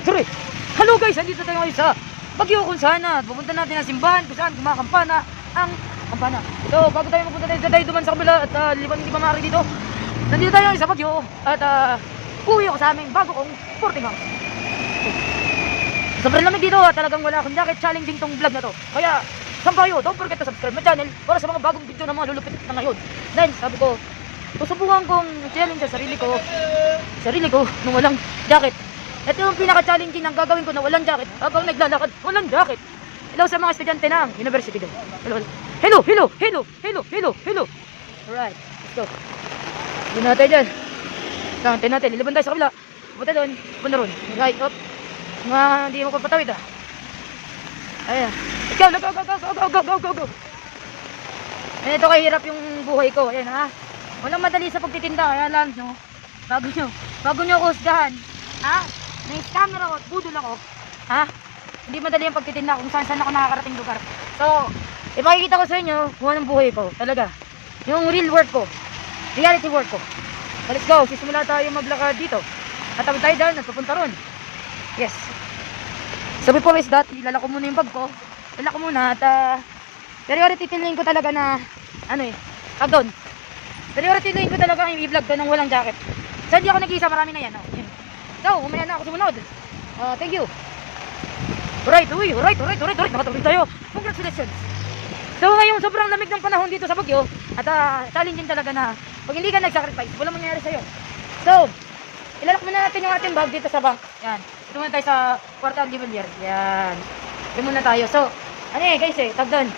1, 2, 3. Hello guys, andito tayo ngayon sa Baguio kung saan pupunta natin ang simbahan kung saan kumakampana ang kampana. So bago tayo mapunta tayo duman sa kabila at hindi pa maaari dito. Nandito tayo sa Baguio at uwi ako sa aming bago kong boarding house. Sobrang lamig dito at talagang wala akong jacket. Challenging tong vlog na to. Kaya sampayo, don't forget to subscribe my channel para sa mga bagong video na mga lulupit na ngayon. Dahil sabi ko, susubukan kong challenge sa sarili ko nung walang jacket. Ito yung pinaka-challenging ang gagawin ko na walang jacket habang naglalakad, walang jacket. Hello sa mga estudyante ng university ko. Hello. Alright, let's go. Doon natin dyan. Tangan natin, ilaban tayo sa kabila. Punta doon, punta ron. Right, up. Mga hindi mo papatawid Ayan. Let's go. Ayan, ito kahirap yung buhay ko. Ayan ha. Walang madali sa pagtitinda. Ayan lang nyo. Bago nyo ako husgahan. Ha? May scammer ako at budol ako. Ha? Hindi madali yung pagtitinda kung saan ako nakakarating lugar. So, ipakikita ko sa inyo kung anong buhay ko. Talaga. Yung real work ko. Reality work ko. So, let's go. Sisimula tayo maglakad dito. At tapos tayo dyan. Nagpapunta ron. Yes. So, before is that, ilala ko muna yung bag ko. Ilala ko muna at priority feeling ko talaga na doon. Priority feeling ko talaga yung i-vlog ko nang walang jacket. So, hindi ako nag-iisa. Marami na yan. So, umaya na ako sumunod. Thank you. Alright. Nakatawid tayo. Congratulations. So, ngayon, sobrang lamig ng panahon dito sa Baguio. At challenging talaga na pag hindi ka nag-sacrifice, walang mangyayari sa'yo. So, ilalak muna natin yung ating bag dito sa bank. Yan. Ito muna tayo sa kwarta ng Libilier. Yan. Ito muna tayo. So, guys tag doon.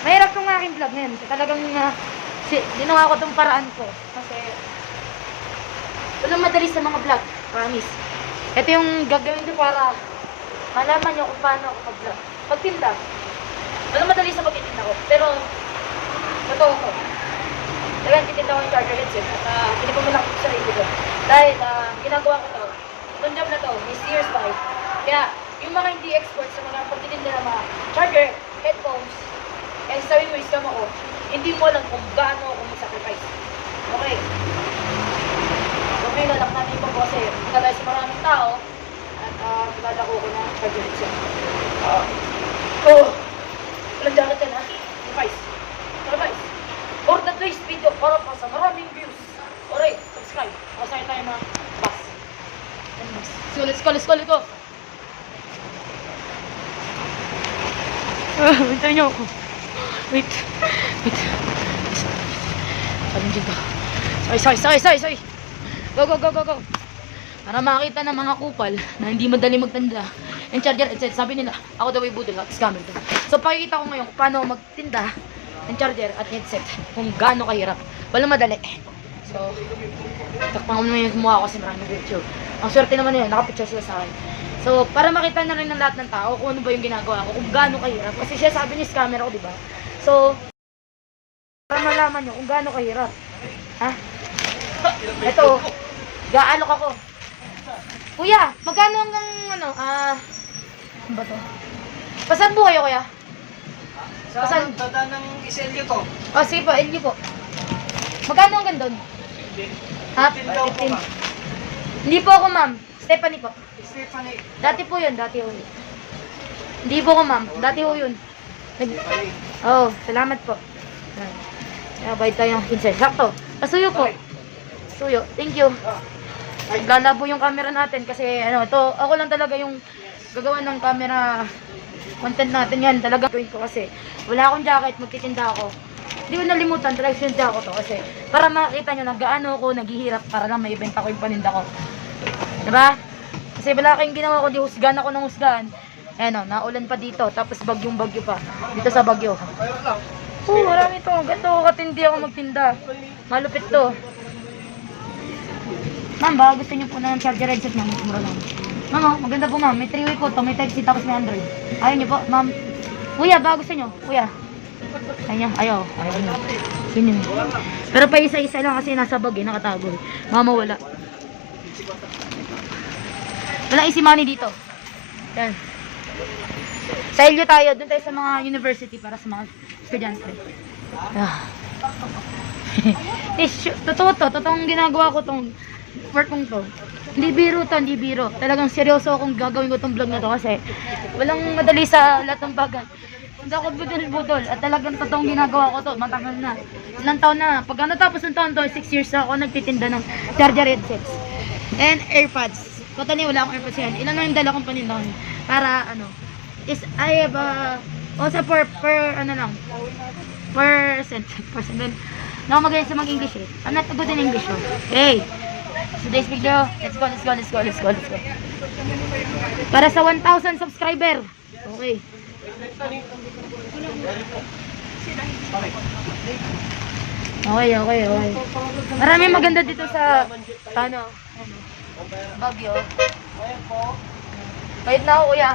Mahirap tong aking vlog ngayon. Talagang ginawa ko tong paraan ko. Kasi, walang madali sa mga vlog. Promise. Ito yung gagawin ko para malaman nyo kung paano ako mag-vlog. Pagtinda. Walang madali sa pagtitinda ko. Pero, totoo ko. Talagang titinda ko yung charger headset. At hindi ko malaki sa sarili ko. Dahil, ginagawa ko to. Itong job na to, may years pa eh. Kaya, yung mga hindi expert sa mga pagtitinda ng mga charger, headphones, and sabi mo, iscam ako, hindi mo alam kung gaano ako mag-sacrifice. Okay. Okay, lalak natin yung pag-kasi. Punta tayo sa maraming tao at maglalako ko na charger headset. Walang jacket yan ha. Sacrifice. For the today's video, para pa sa maraming views. Alright, subscribe. Masaya tayo mga bus. So, let's go. Hintayin niyo ako. Wait. Sabi dito. Sorry. Go. Para makita ng mga kupal na hindi madali magtanda. Yung charger, sabi nila, ako daw ay budol at scammer to. So, pakikita ko ngayon kung paano magtinda ng charger at headset. Kung gaano kahirap. Walang madali. So, takpan ko naman yung mukha ko kasi maraming video. Ang swerte naman yun, nakapicture sila sa akin. So, para makita na rin ng lahat ng tao kung ano ba yung ginagawa ko, kung gaano kahirap. Kasi siya sabi niya, scammer ako, diba? So, para malaman nyo kung gaano kahirap. Ha? Ito, gaalok ako. Kuya, magkano hanggang ano ba to? Pasan po kayo, kuya? Saan? Dada ng iselyo to. Sige po, LG po. Magkano hanggang doon? Ha? 15. Hindi po ako, ma'am. Stephanie po. Stephanie. Dati po yun. Hindi po ako, ma'am. Dati po yun. Salamat po. Bayad tayong insert. Sakto. Pasuyo po. Suyo. Thank you. Naglalabo yung camera natin kasi ako lang talaga yung gagawa ng camera content natin yan. Talaga gawin ko kasi wala akong jacket, magtitinda ako. Hindi ko nalimutan, talaga sinadya ako to kasi para makita nyo na gaano ako naghihirap para lang may ibenta ko yung paninda ko. Diba? Kasi wala kayong ginawa ko, di husgahan ako ng husgahan. Naulan pa dito, tapos bagyo pa. Dito sa Baguio. Marami to. Ganito katindi ako magtinda. Malupit to. Ma'am, baka gusto niyo po ng charger headset na mura lang. Ma'am, maganda po ma'am. May 3-way po to. May Type-C tapos may Android. Ayaw niyo po, ma'am. Kuya, baka gusto niyo? Kuya. Ayaw niyo. Sino niyo? Pero pa isa-isa lang kasi nasa bag nakatago. Mama, wala. Walang easy money dito. Yan. Sa Ilyo tayo. Doon tayo sa mga university para sa mga estudyante. Totoong ginagawa ko tong work kong to. Hindi biro to, hindi biro. Talagang seryoso akong gagawin ko tong vlog na to kasi walang madali sa lahat ng bagay. Hindi ako budol at talagang totoong ginagawa ko to. Matagal na. Ilang taon na. Pag natapos ng taon to, 6 years na ako nagtitinda ng charger headsets. And AirPods. Totally wala akong AirPods yan. Ilan na yung dala kong panindon. Para ano. Is I have also per ano lang. Percent. Na ako magaling sa mag-English eh. I'm not good in English. Okay. Today's video, let's go. Para sa 1,000 subscriber. Okay. Okay. Maraming maganda dito sa ano, Baguio. Kahit na ako, kuya.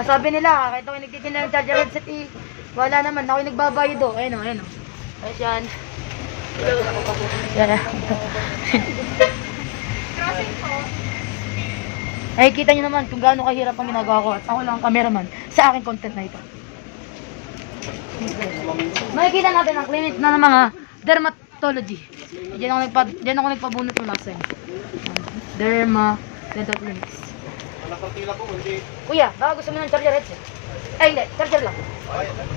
Masabi nila, kahit ako nagtitinda ng charger headset eh. Wala naman, ako yung nagbabayad do. Ayun o. Ayos yan. Yan. Ay, kita nyo naman kung gaano kahirap ang ginagawa ko at ako lang ang cameraman sa aking content na ito. Makikita natin ang clinic na ng mga dermatology. Diyan ako nagpabunot ng last time. Derma dental clinics. Kuya, baka gusto mo ng charger headset? Ay, hindi. Charger lang.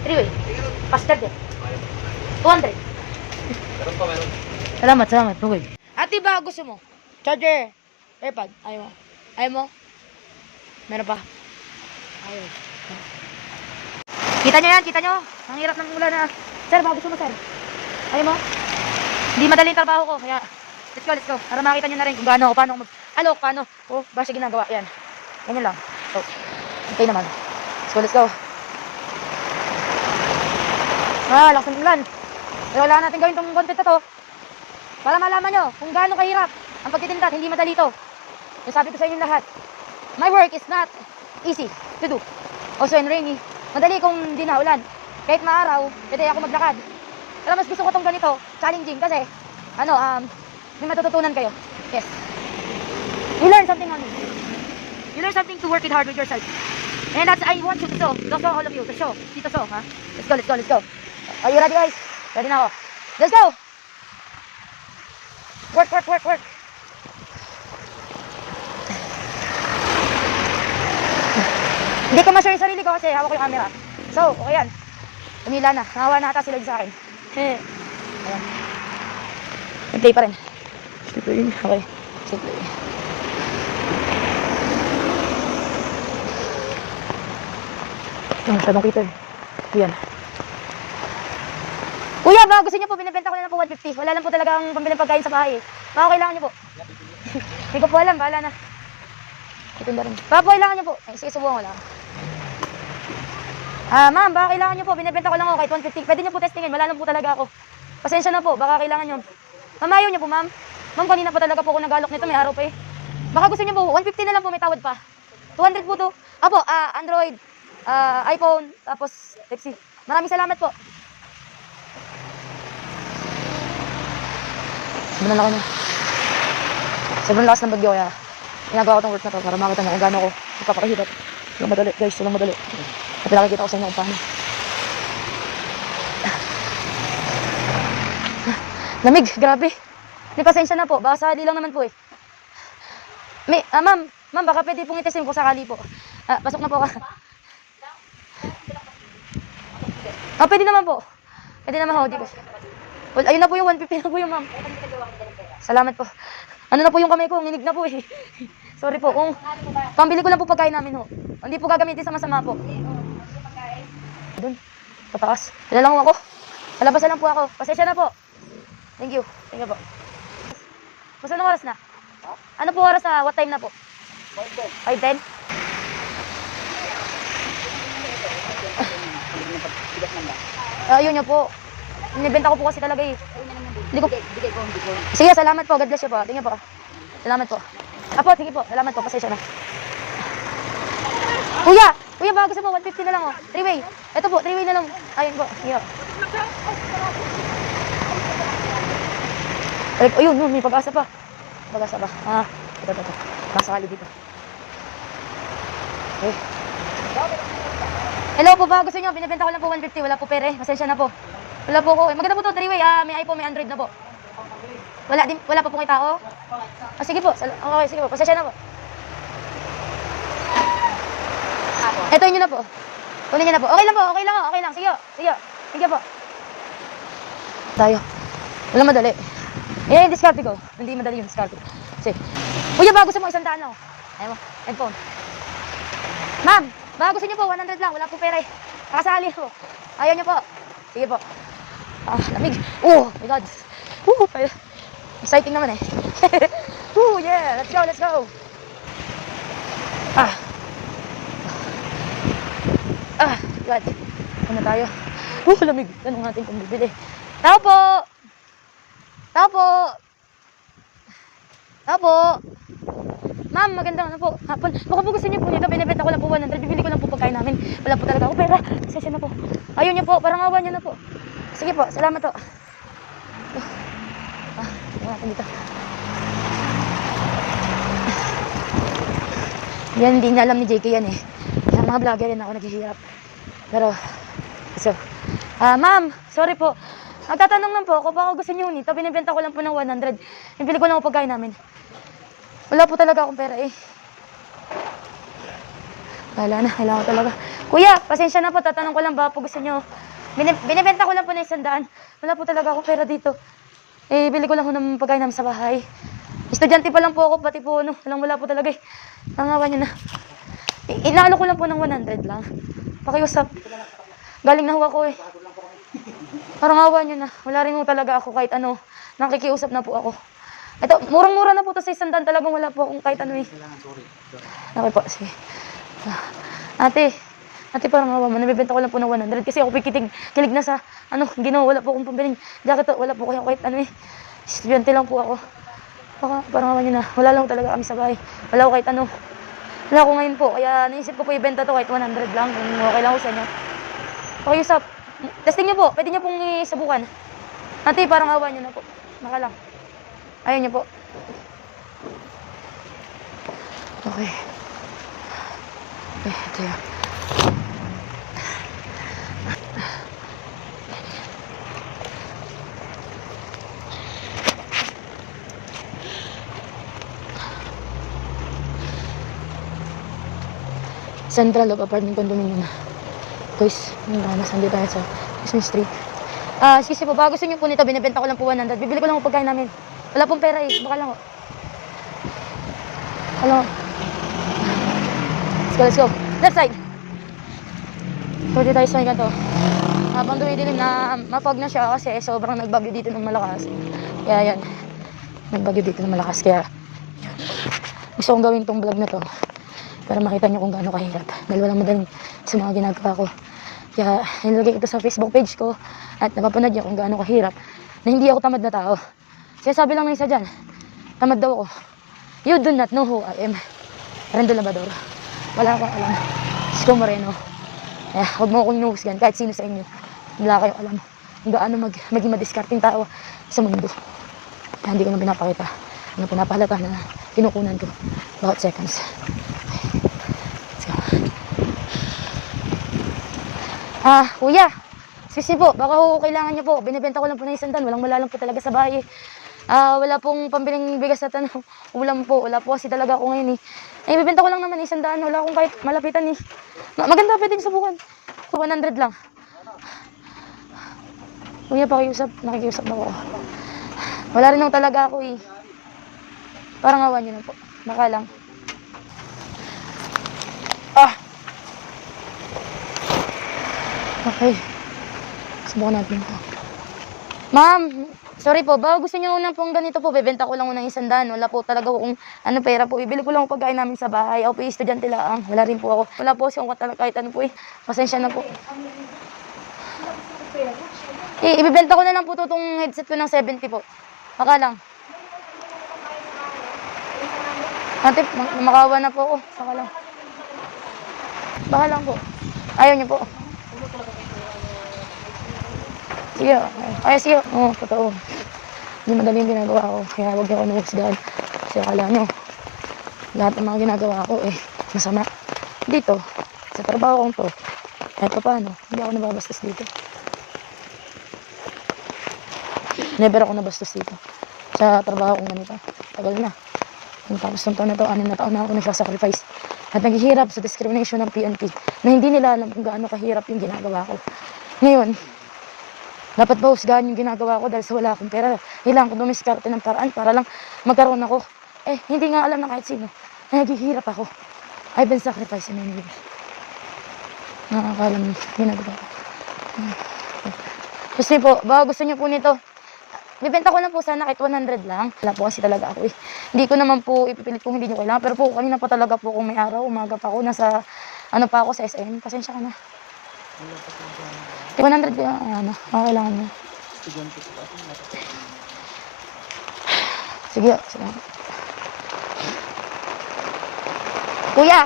3-way. Fast charger. 200. Salamat. Okay. Ate, baka gusto mo? Charger. AirPod. Ayaw mo? Meron pa. Ayaw. Kita nyo yan? Ang hirap ng ulan na. Sir, baka gusto mo, sir? Ayaw mo? Hindi madaling trabaho ko. Kaya, let's go. Para makita nyo na rin kung paano ako mag-alok, paano. Ba siya ginagawa. Yan. Ganyan lang. So, okay naman. Let's go. Lakas ng ulan. Pero wala natin gawin itong content na to. Para malaman nyo kung gaano kahirap ang pagtitinda at hindi madali ito. Yung sabi ko sa inyo lahat. My work is not easy to do. Also in rainy. Madali kung di na ulan. Kahit maaraw, pwede ako maglakad. Pero mas gusto ko itong ganito, challenging kasi, may matututunan kayo. Yes. You learn something on me. You learn something to work it hard with yourself. And that's I want you to show. To show all of you. To show. Dito show, ha? Let's go. Are you ready, guys? Ready na ako. Let's go! Work. Hindi ko ma-share yung sarili ko kasi hawak ko yung camera. So, okay yan. Tumila na. Nahawa na ata sila sa akin. Ayan. Nag-play pa rin. Okay. Play. Masyadong kita eh. Ayan. Kuya, baka gusto niyo po, binibenta ko na lang po 150. Wala lang po talagang pambiling pagkain sa bahay. Baka kailangan niyo po. Hindi ko po alam, bahala na. Itinda rin. Baka po kailangan niyo po. Ay, sige, subukan ko lang. Ma'am, baka kailangan niyo po, binibenta ko lang ako kahit 150. Pwede niyo po testingin, wala lang po talaga ako. Pasensya na po, baka kailangan niyo. Ma'am, ayaw niyo po, ma'am. Ma'am, kanina pa talaga po ako nag-alok nito, may araw pa eh. Baka gusto niyo po, 150 na lang po, may tawad pa. 200 po to. Apo, Android, iPhone, tapos Pepsi. Maraming salamat po. Sobrang laki na. Sobrang lakas ng bagyo kaya ginagawa ko itong work na to para makita nyo kung gaano ako magpapakahirap. Walang madali, guys. Walang madali. At pinakikita ko sa inyo kung paano. Lamig, grabe. May pasensya na po. Baka sakali lang naman po eh. Ma'am, baka pwede pong itesin ko sakali po. Pasok na po ka. Pwede naman po. Pwede naman ho, di ba? Well, ayun na po yung 150 na po yung ma'am. Salamat po. Ano na po yung kamay ko, nginig na po eh. Sorry po, kung pambili ko lang po pagkain namin ho. Hindi po gagamitin sa masama po. Doon, pataas. Wala lang ako. Palabas na lang po ako. Pasensya na po. Thank you po. Basta anong oras na? Ano po oras na? What time na po? 5:10. 5:10? Ayun nyo po. Binibenta ko po kasi talaga eh. Hindi ko. Sige, salamat po. God bless you po. Tingnan po. Salamat po. Apo, sige po. Salamat po. Pasensya na. Kuya, baka gusto mo 150 na lang oh. 3-way. Ito po, 3-way na lang. Ayun po. Sige. Ayun, may pag-asa pa. Pag-asa pa. Ito. Masakali dito. Okay. Hello po, baka gusto nyo. Binibenta ko lang po 150. Wala po pere. Pasensya na po. Wala po ko. Maganda po to, 3-way. May iPhone, may Android na po. Wala pa po kayo tao? Ah, sige po. Okay, sige po. Pasensya na po. Ito inyo na po. Kunin niyo na po. Okay lang po. Okay lang. Okay lang. Sige po. Sige. Sige po. Tayo. Wala madali. Yan yung discarte ko. Hindi madali yung discarte ko. Sige. Kuya, ba gusto mo 100 lang? Ayaw mo. Headphone. Ma'am, baka gusto niyo po 100 lang. Wala po pera eh. Nakasali po. Ayaw niyo po. Sige po. Ah, lamig. Oh my God. Exciting naman eh. Yeah. Let's go, let's go. God. Ano tayo? Lamig. Tanong natin kung bibili. Tao po! Tao po! Tao po! Ma'am, magandang ano po. Hapon. Baka po gusto niyo po nito. Binibenta ko lang po 100. Bibili ko lang po pagkain namin. Wala po talaga ako pera. Session na po. Ayaw niyo po. Parang awa niyo na po. Sige po. Salamat po. Tingnan natin dito. Yan, hindi na alam ni JK yan eh. Yung mga vlogger rin ako naghihirap. Pero, so, ma'am, sorry po. Nagtatanong lang po ako, baka gusto niyo nito. Binibenta ko lang po ng 100. Bibili ko lang po pagkain namin. Wala po talaga akong pera eh. Wala na, kailangan ko talaga. Kuya, pasensya na po, tatanong ko lang ba po gusto niyo. Binibenta ko lang po ng 100. Wala po talaga akong pera dito. Eh, bili ko lang po ng pagkain namin sa bahay. Estudyante pa lang po ako, pati po, wala po talaga eh. Nangawa niyo na. Inaano ko lang po ng 100 lang. Pakiusap. Galing na ho ako eh. Parang awa niyo na. Wala rin ho talaga ako kahit ano. Nakikiusap na po ako. Ito, murang-mura na po ito sa 100. Talagang wala po akong kahit ano eh. Okay po, sige. Ate, parang awa mo. Nabibenta ko lang po ng 100. Kasi ako kilig na sa, ginawa. Wala po akong pambiling jacket. Wala po kaya kahit ano eh. Estudyante lang po ako. Parang awa niyo na. Wala lang talaga kami sa bahay. Wala ko kahit ano. Wala ko ngayon po. Kaya naisip ko po ibenta to kahit 100 lang. Kung okay lang ko sa inyo. Pakiusap. Testing niyo po. Pwede niyo pong isabukan. Ate, parang awa niyo na po. Baka lang. Ayaw niyo po. Okay. Okay, ito yun. Central of Apartment Condominium. Guys, nasaan tayo sa Quezon Street. Excuse me po, baka gusto niyo po nito, binibenta ko lang po 100. Bibili ko lang po pagkain namin. Wala pong pera eh, baka lang ho. Let's go. Left side. Pwede tayo sa ganito. Habang dumidilim na mapag na siya kasi sobrang nagbagyo dito ng malakas. Kaya yan. Nagbagyo dito ng malakas. Kaya yun. Gusto kong gawin tong vlog na to para makita nyo kung gaano kahirap. Dahil walang madaling sa mga ginagawa ko. Kaya nilagay ito sa Facebook page ko at napapanood nyo kung gaano kahirap na hindi ako tamad na tao. Kaya sabi lang ng isa dyan, tamad daw ako. You do not know who I am. Rendo Labrador. Wala akong alam. Isko Moreno. Kaya huwag mo akong inuhusgan kahit sino sa inyo. Wala kayong alam kung gaano maging madiskarting tao sa mundo. Kaya hindi ko na pinapakita. Pinapahalata na kinukunan ko bawat seconds. Let's go. Kuya, excuse me po, baka kailangan niyo po. Binibenta ko lang po ng 100. Walang malalang po talaga sa bahay. Wala pong pambiling bigas at ulam po. Wala po kasi talaga ako ngayon eh. Ay, bibenta ko lang naman 100. Wala akong kahit malapitan eh. Maganda, pwede niyo subukan. 100 lang. Kuya, nakikiusap na po ako. Wala rin lang talaga ako eh. Parang awan niyo na po. Baka lang. Okay. Subukan natin po. Ma'am, sorry po. Baka gusto niyo na pong ganito po. Bebenta ko lang ng 100. Wala po talaga kung pera po. Ibili ko lang pagkain namin sa bahay. Ako po estudyante lang. Wala rin po ako. Wala po kasi akong kahit ano po eh. Pasensya na po. Ibibenta ko na lang po itong headset ko ng 70 po. Baka lang. Ate, makawa na po ako. Baka lang. Baka lang po. Ayaw niyo po. Sige. Ay, sige. Oo, totoo. Hindi madali yung ginagawa ko. Kaya huwag niyo ako nagsdahan. Kasi akala niyo, lahat ng mga ginagawa ko eh, masama. Dito, sa trabaho kong to, kahit pa paano, hindi ako nababastos dito. Never ako nabastos dito. sa trabaho kong ganito. Tagal na. Tapos ng taon na to, 6 na taon na ako nagsasacrifice. At naghihirap sa discrimination ng PNP na hindi nila alam kung gaano kahirap yung ginagawa ko. Ngayon, dapat ba husgahan yung ginagawa ko dahil sa wala akong pera? Kailangan ko dumiskarte ng paraan para lang magkaroon ako. Hindi nga alam na kahit sino. Naghihirap ako. I've been sacrificing my neighbor. Nakakalam yung ginagawa ko. Gusto niyo po, baka gusto niyo po nito, bibenta ko lang po sana kahit 100 lang. Wala po kasi talaga ako eh. Hindi ko naman po ipipilit kung hindi nyo kailangan. Pero po, kanina pa talaga po kung may araw, umaga pa ako, nasa, pa ako sa SM. Pasensya ka na. 100 ko yung kailangan mo. Sige, salamat. Kuya,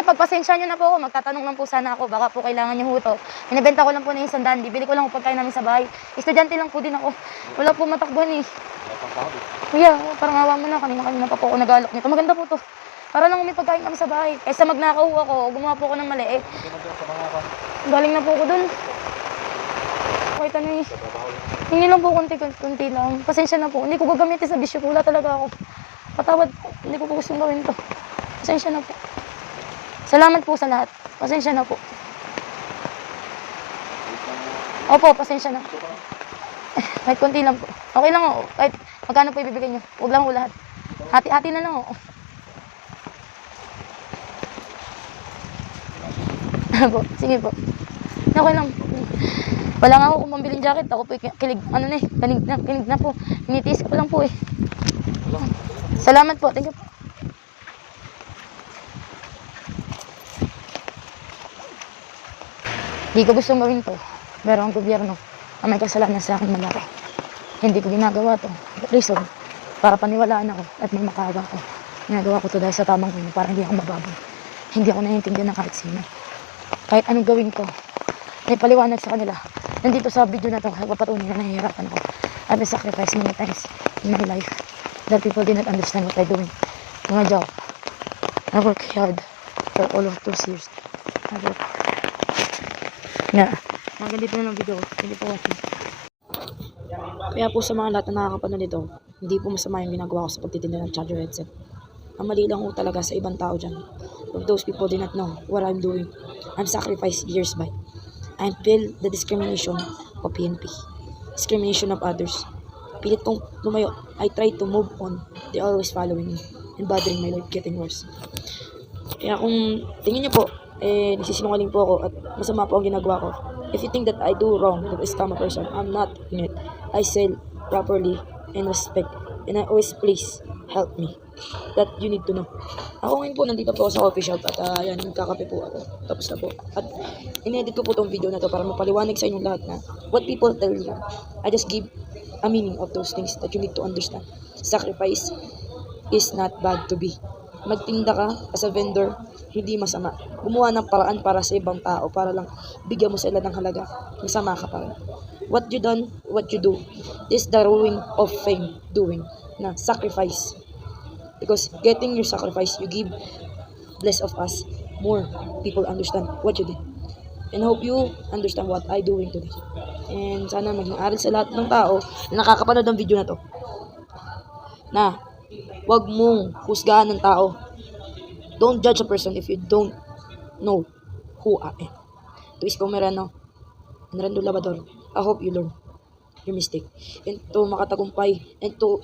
pagpasensya nyo na po ako, magtatanong lang po sana ako, baka po kailangan nyo ho to. Binibenta ko lang po na yung 100, bibili ko lang po pagkain namin sa bahay. Estudyante lang po din ako. Wala po matakbuhan eh. Kuya, parang awa mo na, kanina pa po ako nag-alok nito. Maganda po to. Para lang may pagkain kami sa bahay. Kaysa magnakaw ako, gumawa po ako ng mali eh. Galing na po ako dun. Kahit ano eh. Hindi lang po konti lang. Pasensya na po. Hindi ko gagamitin sa bisyo. Wala talaga ako. Patawad po. Hindi ko po gustong gawin to. Pasensya na po. Salamat po sa lahat. Pasensya na po. Opo, pasensya na. Kahit konti lang po. Okay lang ako. Kahit magkano po ibibigay nyo. Huwag lang po lahat. Hati-hati na lang ako. Po, sige po. Okay lang. Wala nga ako kung pambiling jacket. Ako po kilig na po. Hinitiis ko lang po eh. Salamat po. Thank you po. Hindi ko gustong gawin to. Pero ang gobyerno ang may kasalanan sa akin malaki. Hindi ko ginagawa to. Reason, para paniwalaan ako at may makawa ko. Ginagawa ko to dahil sa tamang kuno para hindi ako mababay. Hindi ako naiintindihan ng kahit sino. Kahit anong gawin ko, may paliwanag sa kanila. Nandito sa video na to, papatunay na nahihirapan ako. I've been sacrificed many times in my life that people did not understand what I'm doing. Mga job. I work hard for all of those years. I work hard. Hanggang dito na ng video. Hindi po watching. Kaya po sa mga lahat na nakakapanood nito, hindi po masama yung ginagawa ko sa pagtitinda ng charger headset. Ang mali lang po talaga sa ibang tao dyan. If those people did not know what I'm doing, I'm sacrificed years by. I feel the discrimination of PNP. Discrimination of others. Pilit kong lumayo. I try to move on. They're always following me and bothering my life, getting worse. Kaya kung tingin niyo po, nagsisinungaling po ako at masama po ang ginagawa ko. If you think that I do wrong, that I scam a person, I'm not in it. I sell properly and respect. And I always please help me. That you need to know. Ako ngayon po, nandito po ako sa coffee shop at ayan, nagkakape po ako. Tapos na po. At inedit ko po tong video na to para mapaliwanag sa inyong lahat na what people tell you. I just give a meaning of those things that you need to understand. Sacrifice is not bad to be. Magtinda ka as a vendor, hindi masama. Gumawa ng paraan para sa ibang tao, para lang bigyan mo sila ng halaga. Masama ka pa rin. What you done, what you do, is the ruin of fame doing. Na sacrifice. Because getting your sacrifice, you give less of us, more people understand what you did. And hope you understand what I doing today. And sana maging aral sa lahat ng tao na nakakapanood ng video na to. Na wag mong husgahan ng tao. Don't judge a person if you don't know who I am. To Isko Merano, Enrando Labador, I hope you learn your mistake. And to Makatagumpay, and to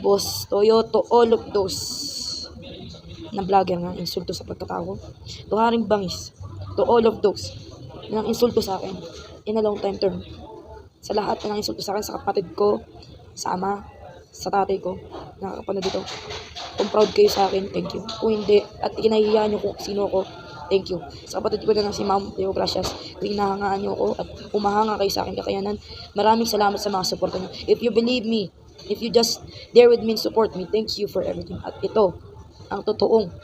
Boss Toyo, to all of those na vlogger nga insulto sa pagkatao, to Haring Bangis, to all of those na insulto sa akin in a long time term. Sa lahat na insulto sa akin, sa kapatid ko, sa ama, sa tatay ko, nakakapanood dito. Kung proud kayo sa akin, thank you. Kung hindi, at kinahihiyaan nyo kung sino ako, thank you. Sa kapatid ko na si Ma'am Leo Gracias, kung hinahangaan nyo ako at umahanga kayo sa akin kakayanan, maraming salamat sa mga support nyo. If you believe me, if you just there with me and support me, thank you for everything. At ito, ang totoong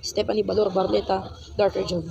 Stephanie Balor Barleta, Darker Job.